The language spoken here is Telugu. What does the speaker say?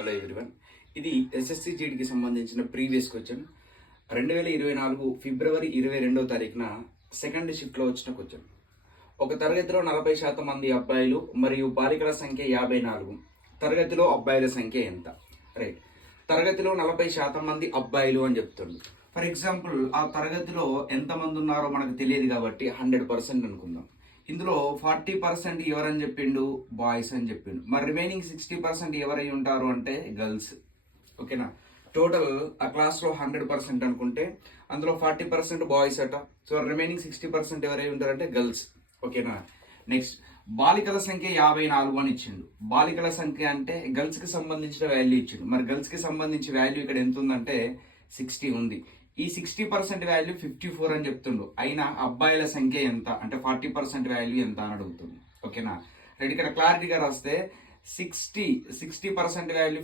Hello everyone. ఇది ఎస్ఎస్సి జీడికి సంబంధించిన ప్రీవియస్ క్వశ్చన్. 2024 ఫిబ్రవరి 22వ తారీఖున సెకండ్ షిఫ్ట్లో వచ్చిన క్వశ్చన్. ఒక తరగతిలో 40% మంది అబ్బాయిలు మరియు బాలికల సంఖ్య 54. తరగతిలో అబ్బాయిల సంఖ్య ఎంత? రైట్. తరగతిలో 40% మంది అబ్బాయిలు అని చెప్తుంది. ఫర్ ఎగ్జాంపుల్ ఆ తరగతిలో ఎంతమంది ఉన్నారో మనకు తెలియదు కాబట్టి 100% అనుకుందాం. ఇందులో 40% ఎవరని చెప్పిండు? బాయ్స్ అని చెప్పిండు. మరి రిమైనింగ్ 60% ఎవరై ఉంటారు అంటే గర్ల్స్. ఓకేనా? టోటల్ ఆ క్లాస్లో 100% అనుకుంటే అందులో 40% బాయ్స్ అట. సో రిమైనింగ్ 60% ఎవరై ఉంటారంటే గర్ల్స్. ఓకేనా? నెక్స్ట్, బాలికల సంఖ్య 54 అని ఇచ్చిండు. బాలికల సంఖ్య అంటే గర్ల్స్ కి సంబంధించిన వాల్యూ ఇచ్చిండు. మరి గర్ల్స్ కి సంబంధించి వాల్యూ ఇక్కడ ఎంత ఉందంటే 60 ఉంది. ఈ 60% వాల్యూ 54 అని చెప్తుండు. అయినా అబ్బాయిల సంఖ్య ఎంత అంటే 40% వాల్యూ ఎంత అని అడుగుతుంది. ఓకేనా? రైట్. ఇక్కడ క్లారిటీగా రాస్తే 60% వాల్యూ